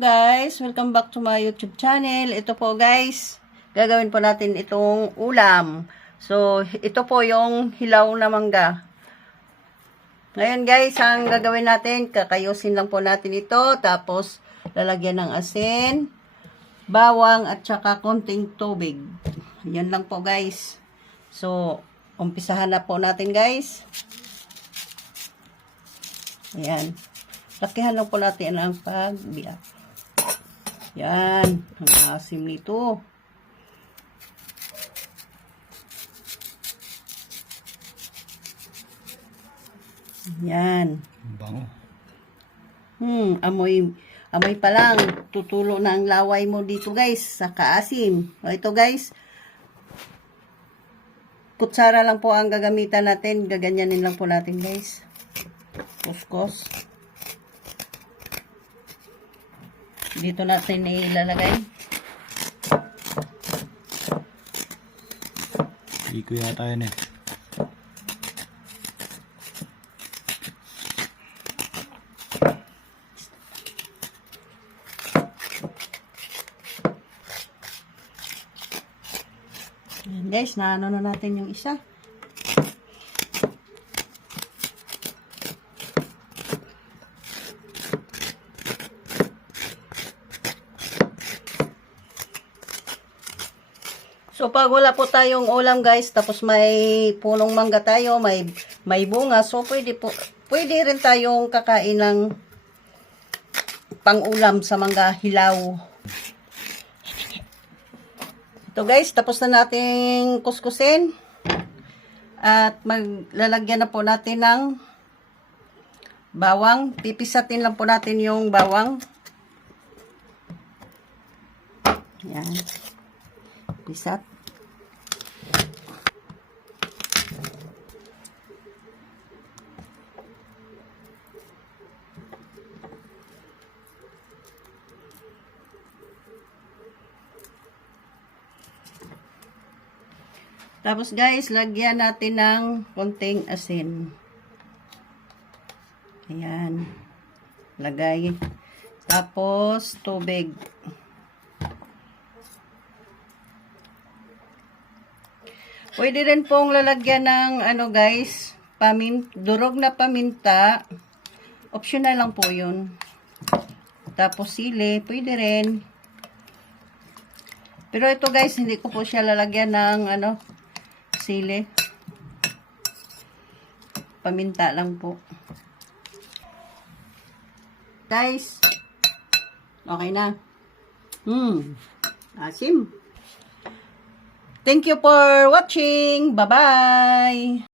guys, welcome back to my YouTube channel. Ito po guys, gagawin po natin itong ulam. So, ito po yung hilaw na mangga. Ngayon guys, ang gagawin natin, kakayusin lang po natin ito. Tapos, lalagyan ng asin, bawang at saka konting tubig. Yan lang po guys. So, umpisahan na po natin guys. Ayan. Lakihan lang po natin ang pagbiyak. Yan. Ang asim nito. Yan. Bango. Amoy pa lang. Tutulo na ang laway mo dito guys. Sa kaasim. O ito guys. Kutsara lang po ang gagamitan natin. Gaganyanin lang po natin guys. Kuskus. Dito natin ilalagay. Iko yata yun eh. Ayan guys, naano na natin yung isa. So, pag wala po tayong ulam guys, tapos may punong mangga tayo, may bunga, so pwede rin tayong kakain ng pang-ulam sa mangga hilaw. Ito guys, tapos na nating kuskusin. At maglalagyan na po natin ng bawang. Pipisatin lang po natin yung bawang. Yan. Pisat. Tapos guys, lagyan natin ng konting asin. Ayan. Lagay. Tapos tubig. Pwede rin pong lalagyan ng ano guys, durog na paminta. Optional lang po yun. Tapos sili, pwede rin. Pero ito guys, hindi ko po siya lalagyan ng ano, sili. Paminta lang po. Guys, okay na. Asim. Thank you for watching. Bye-bye.